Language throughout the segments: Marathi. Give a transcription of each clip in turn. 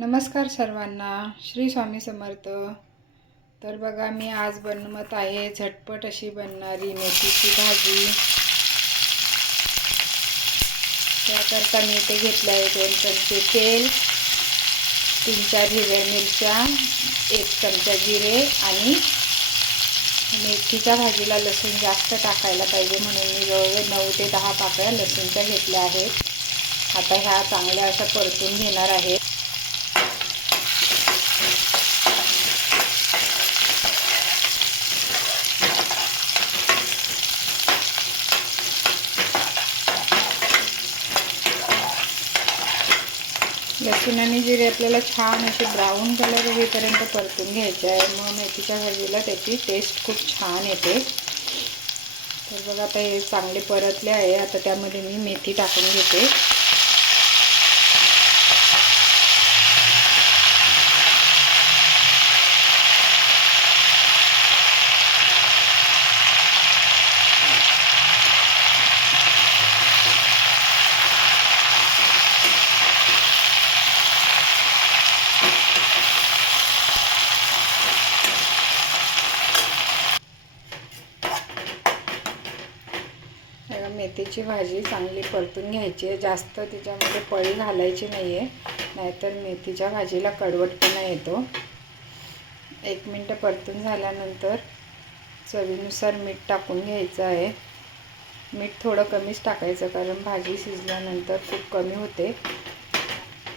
नमस्कार सर्वांना श्री स्वामी समर्थ. तर बघा मी आज बनवत आहे झटपट अशी बनणारी मेथीची भाजी. त्याकरता मी इथे घेतलं आहे दोन चमचे तेल तीन चार हिरव्या मिरच्या एक चमचा जिरे आणि मेथीच्या भाजीला लसूण जास्त टाकायला पाहिजे म्हणून मी जवळजवळ नऊ ते दहा पाकळ्या लसूणच्या घेतल्या आहेत. आता ह्या चांगल्या अशा परतून घेणार आहेत दक्षिणाने आणि जिरे आपल्याला छान असे ब्राऊन कलर होईपर्यंत परतून घ्यायचे आहे. मग मेथीच्या भाजीला त्याची टेस्ट खूप छान येते. तर बघा आता हे चांगले परतले आहे. आता त्यामध्ये मी मेथी टाकून घेते बघा मेथीची भाजी चांगली परतून घ्यायची आहे. जास्त तिच्यामध्ये पळी घालायची नाही आहे नाहीतर मेथीच्या भाजीला कडवटपणा येतो. एक मिनटं परतून झाल्यानंतर चवीनुसार मीठ टाकून घ्यायचं आहे. मीठ थोडं कमीच टाकायचं कारण भाजी शिजल्यानंतर खूप कमी होते.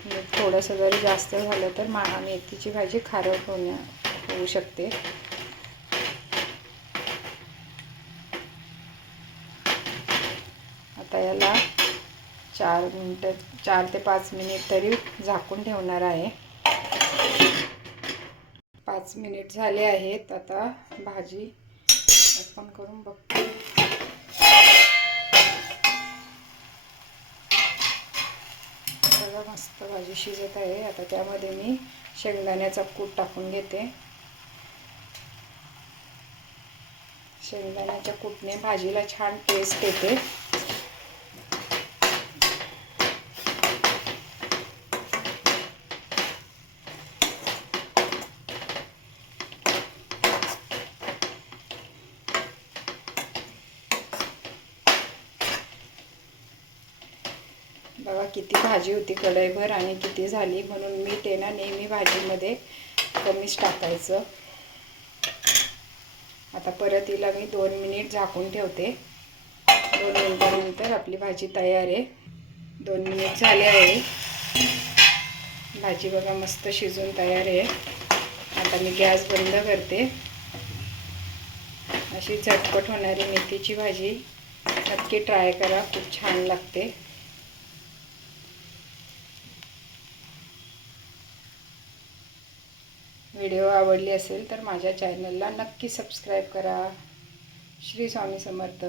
मीठ थोडंसं जरी जास्त झालं तर मा मेथीची भाजी खारट होण्या होऊ शकते. आता याला चार मिनटं चार ते पाच मिनिट तरी झाकून ठेवणार आहे. पाच मिनिट झाले आहेत. आता भाजी आपण करून बघतो. सगळं मस्त भाजी शिजत आहे. आता त्यामध्ये मी शेंगदाण्याचा कूट टाकून घेते. शेंगदाण्याच्या कूटने भाजीला छान टेस्ट येते. बघा किती भाजी होती कढईभर आणि किती झाली म्हणून मी ते ना नेहमी भाजीमध्ये कमीच टाकायचं. आता परत हिला मी दोन मिनिट झाकून ठेवते. दोन मिनिटानंतर आपली भाजी तयार आहे. दोन मिनिट झाले आहे. भाजी बघा मस्त शिजून तयार आहे. आता मी गॅस बंद करते. अशी झटपट होणारी मेथीची भाजी नक्की ट्राय करा खूप छान लागते. व्हिडिओ आवडली असेल तर माझ्या चॅनलला नक्की सबस्क्राईब करा. श्री स्वामी समर्थ.